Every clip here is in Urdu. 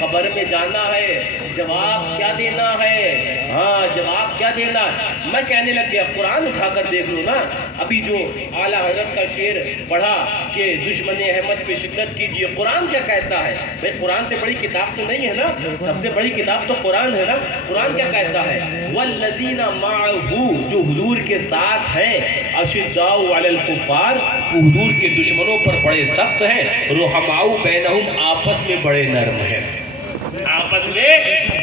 قبر میں جانا ہے، جواب کیا دینا ہے؟ ہاں جواب کیا دینا ہے؟ میں کہنے لگ گیا قرآن اٹھا کر دیکھ لو نا، ابھی جو اعلیٰ حضرت کا شعر پڑھا کہ دشمن احمد پہ شدت کیجیے، قرآن کیا کہتا ہے؟ بھائی قرآن سے بڑی کتاب تو نہیں ہے نا، سب سے بڑی کتاب تو قرآن ہے نا۔ قرآن کیا کہتا ہے؟ والذین معہ، جو حضور کے ساتھ ہیں، اشداء علی الکفار، حضور کے دشمنوں پر بڑے سخت ہیں، رحماء بینہم، آپس میں بڑے نرم ہیں، آپس میں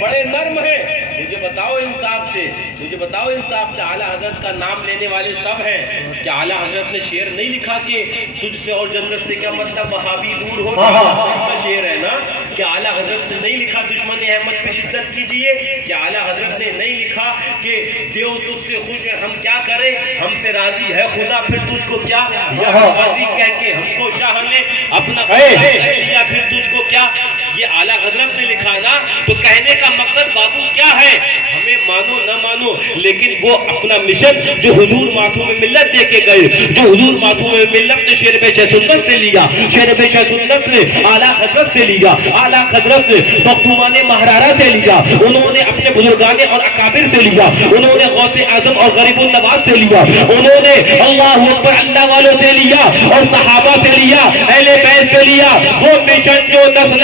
بڑے نرم ہیں۔ مجھے بتاؤ انصاف سے، مجھے بتاؤ انصاف سے، اعلیٰ حضرت کا نام لینے والے سب ہیں، کیا اعلیٰ حضرت نے شعر نہیں لکھا کہ تجھ سے اور جنت سے کیا مطلب وہابی دور ہو؟ کا شعر ہے نا۔ کیا اعلیٰ حضرت نے نہیں لکھا دشمن احمد پہ شدت کیجیے؟ کیا اعلیٰ حضرت نے نہیں لکھا کہ دیو تجھ سے خوش ہے ہم کیا کریں، ہم سے راضی ہے خدا پھر تجھ کو کیا، یا آبادی کہہ کے ہم کو شاہ نے اپنا لیا پھر تجھ کو کیا؟ یہ اعلیٰ حضرت نے لکھا نا۔ تو کہنے کا مقصد بابو کیا ہے؟ ہمیں مانو نہ مانو، لیکن وہ اپنا مشن جو حضور معصوم ملت دے کے گئے، جو حضور معصوم ملت نے شیر بے سنت سے لیا، شیر بے سنت نے اعلیٰ حضرت سے لیا، اعلیٰ حضرت نے مخدومان مہرارہ سے لیا، انہوں نے اپنے بزرگان اور اکابر سے لیا، انہوں نے غوث اعظم اور غریب النواز سے لیا، انہوں نے اللہ اکبر اللہ والوں سے لیا اور صحابہ سے لیا، اہل بیت سے لیا۔ وہ مشن جو نسل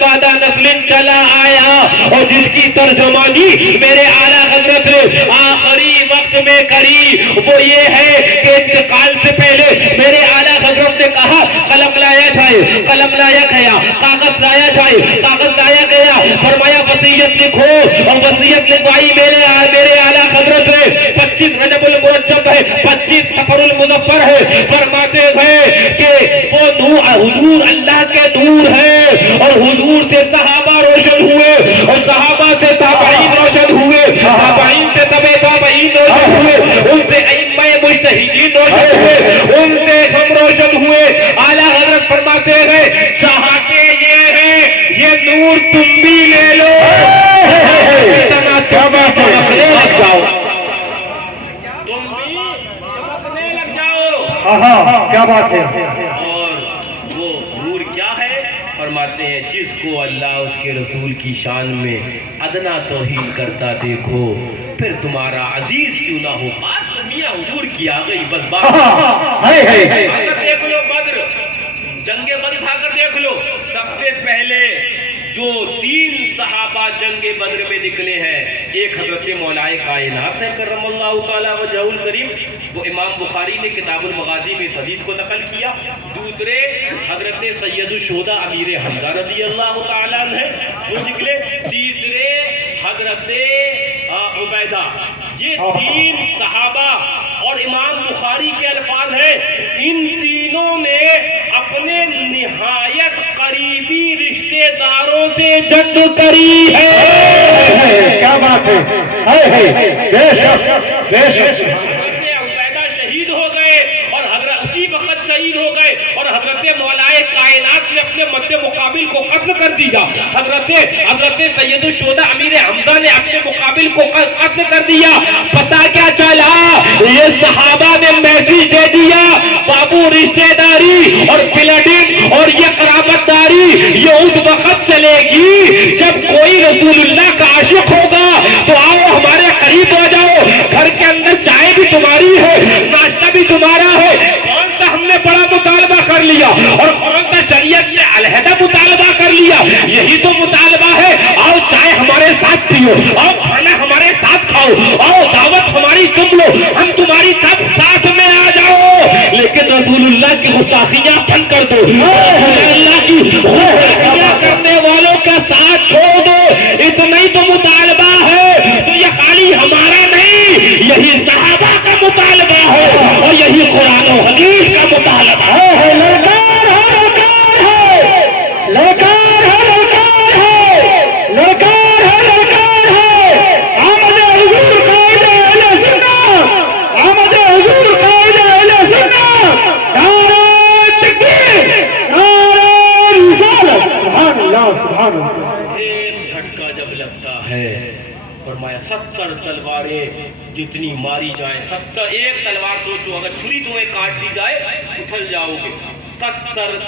بعد نسل چلا آیا اور جس کی ترجمانی میرے اعلیٰ حضرت نے آخری وقت میں کری، وہ یہ ہے کہ انتقال سے پہلے میرے اعلیٰ حضرت نے کہا قلم لایا جائے، قلم لایا گیا، کاغذ لایا جائے، کاغذ لایا گیا، فرمایا وصیت لکھو، اور وصیت لکھوائی میرے اعلیٰ حضرت نے۔ 25 رجب المرجب ہے، 25 صفر المظفر ہے، فرماتے ہیں کہ وہ نور حضور اللہ کے نور ہے، اور حضور سے صحابہ روشن ہوئے، اور صحابہ سے تابعین روشن ہوئے، تابعین سے تبع تابعین روشن ہوئے، ان سے ائمہ مجتہدین روشن ہوئے، ان سے ہم روشن ہوئے۔ اعلیٰ حضرت فرماتے ہیں چاہتے یہ ہے یہ نور تم بھی لے لو، اتنا تم بھی چمکنے لگ جاؤ، تم بھی چمکنے لگ جاؤ۔ کیا بات ہے؟ اور وہ نور کیا ہے؟ فرماتے ہیں جس کو اللہ اس کے رسول کی شان میں ادنا توہین کرتا دیکھو، پھر تمہارا عزیز کیوں نہ ہو۔ بات تو میاں حضور کی آ گئی، بس بات اگر دیکھ لو بدر، جنگ بدر اٹھا کر دیکھ لو، سب سے پہلے جو 3 صحابہ جنگ بدر میں نکلے ہیں، ایک حضرت مولا کائنات ہے کرم اللہ تعالی وجہہ الکریم، وہ امام بخاری نے کتاب المغازی میں اس حدیث کو نقل کیا۔ دوسرے حضرت سید الشہداء امیر حمزہ رضی اللہ تعالیٰ عنہ جو نکلے، تیسرے حضرت عبیدہ۔ یہ 3 صحابہ، اور امام بخاری کے الفاظ ہیں ان تینوں نے اپنے نہایت قریبی رشتہ داروں سے جنگ کری ہے۔ کیا بات ہے؟ بے شک بے شک۔ عبیدہ شہید ہو گئے اور حضرت اسی وقت شہید ہو گئے، اور حضرت مولا کائنات نے اپنے مد مقابل کو قتل کر دیا، حضرت سید الشہداء امیر حمزہ نے اپنے مقابل کو قتل کر دیا۔ پتہ کیا چلا؟ یہ صحابہ نے میسیج دے دیا بابو رشتہ داری اور بلڈنگ اور یہ قرابت داری یہ اس وقت چلے گی جب کوئی رسول اللہ کا عاشق ہوگا تو آؤ ہمارے قریب ہو جاؤ، گھر کے اندر چائے بھی تمہاری ہے، ناشتہ بھی تمہارا ہے۔ کون سا ہم نے بڑا مطالبہ کر لیا اور کون سا شریعت نے علیحدہ مطالبہ کر لیا؟ یہی تو مطالبہ ہے، آؤ چائے ہمارے ساتھ پیو، آؤ کھانا ہمارے ساتھ کھاؤ، آؤ دعوت ہماری تم لو، ہم تمہاری ساتھ میں آ جاؤ۔ لیکن رسول اللہ کی گستاخیاں بند کر دو، رسول اللہ کی گستاخیاں کرنے والوں کا ساتھ چھوڑ دو، اتنا ہی تو مطالبہ ہے۔ تو یہ خالی ہمارا نہیں، یہی صحابہ کا مطالبہ ہے اور یہی قرآن و حدیث کا مطالبہ ہے۔ للکار ہے، للکار ہے، للکار ہے، للکار ہے، للکار ہے۔ آمد حضور قائد اہل سنت، آمد حضور قائد اہل سنت، نعرہ تکبیر، نعرہ رسالت۔ سبحان اللہ، سبحان اللہ۔ ایک جھٹکا جب لگتا ہے، فرمایا 70 تلواریں جتنی ماری جائیں، 70 ایک تلوار سوچو اگر چھری تمہیں کاٹ دی جائے اچھل جاؤ گے، 70